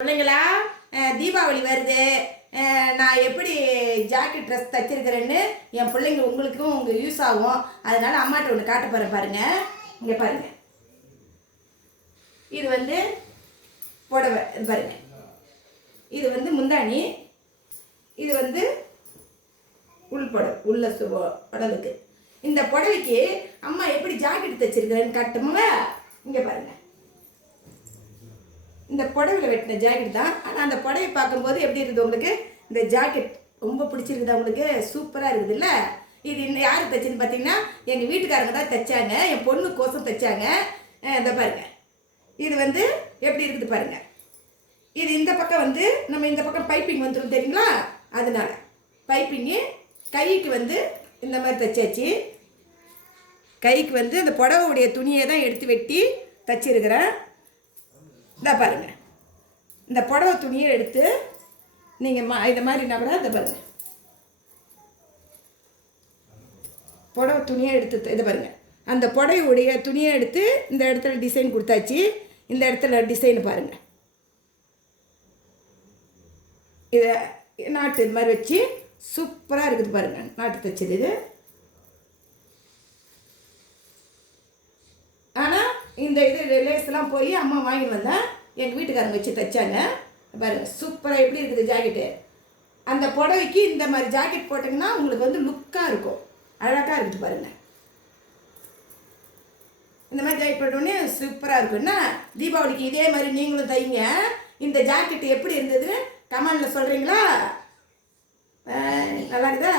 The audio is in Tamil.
பிள்ளைங்களா, தீபாவளி வருது. நான் எப்படி ஜாக்கெட் ட்ரெஸ் தைச்சிருக்கிறேன்னு என் பிள்ளைங்க உங்களுக்கும் உங்கள் யூஸ் ஆகும். அதனால் அம்மாட்ட ஒன்று காட்ட போகிறேன் பாருங்கள். இங்கே பாருங்கள், இது வந்து புடவை. இது பாருங்கள், இது வந்து முந்தாணி, இது வந்து உள்படம் உள்ள உடலுக்கு. இந்த புடவைக்கு அம்மா எப்படி ஜாக்கெட் தைச்சிருக்கிறேன்னு காட்டுங்களா? இங்கே பாருங்கள், இந்த புடவையில் வெட்டின ஜாக்கெட் தான். ஆனால் அந்த புடவை பார்க்கும்போது எப்படி இருக்குது உங்களுக்கு? இந்த ஜாக்கெட் ரொம்ப பிடிச்சிருக்குதா உங்களுக்கு? சூப்பராக இருக்குது இல்லை? இது இன்னும் யார் தைச்சின்னு பார்த்தீங்கன்னா எங்கள் வீட்டுக்காரங்க தான் தைச்சாங்க. என் பொண்ணு கோசம் தைச்சாங்க. இதை பாருங்கள், இது வந்து எப்படி இருக்குது பாருங்கள். இது இந்த பக்கம் வந்து நம்ம இந்த பக்கம் பைப்பிங் வந்துடும் தெரியுங்களா? அதனால பைப்பிங்கு கைக்கு வந்து இந்த மாதிரி தைச்சாச்சு. கைக்கு வந்து அந்த புடவையுடைய துணியை தான் எடுத்து வெட்டி தைச்சிருக்கிறேன். இந்த பாருங்கள், இந்த புடவை துணியை எடுத்து நீங்கள் இதை மாதிரினா கூட இதை பாருங்கள், புடவை துணியை எடுத்து இதை பாருங்கள். அந்த புடவையுடைய துணியை எடுத்து இந்த இடத்துல டிசைன் கொடுத்தாச்சு. இந்த இடத்துல டிசைன் பாருங்கள். இதை நாட்டு இது மாதிரி வச்சு சூப்பராக இருக்குது பாருங்கள். நாட்டு தைச்சது இது. ஆனால் இந்த இது லேஸ்லாம் போய் அம்மா வாங்கிட்டு வந்தேன். எங்கள் வீட்டுக்காரங்க வச்சு தைச்சாங்க. பாருங்கள் சூப்பராக எப்படி இருக்குது ஜாக்கெட்டு. அந்த புடவைக்கு இந்த மாதிரி ஜாக்கெட் போட்டிங்கன்னா உங்களுக்கு வந்து லுக்காக இருக்கும், அழகாக இருக்குது பாருங்கள். இந்த மாதிரி ஜாக்கெட் போட்டோடனே சூப்பராக இருக்குன்னா தீபாவளிக்கு இதே மாதிரி நீங்களும் தைங்க. இந்த ஜாக்கெட்டு எப்படி இருந்ததுன்னு கமெண்டில் சொல்கிறீங்களா? நல்லா இருக்குதா?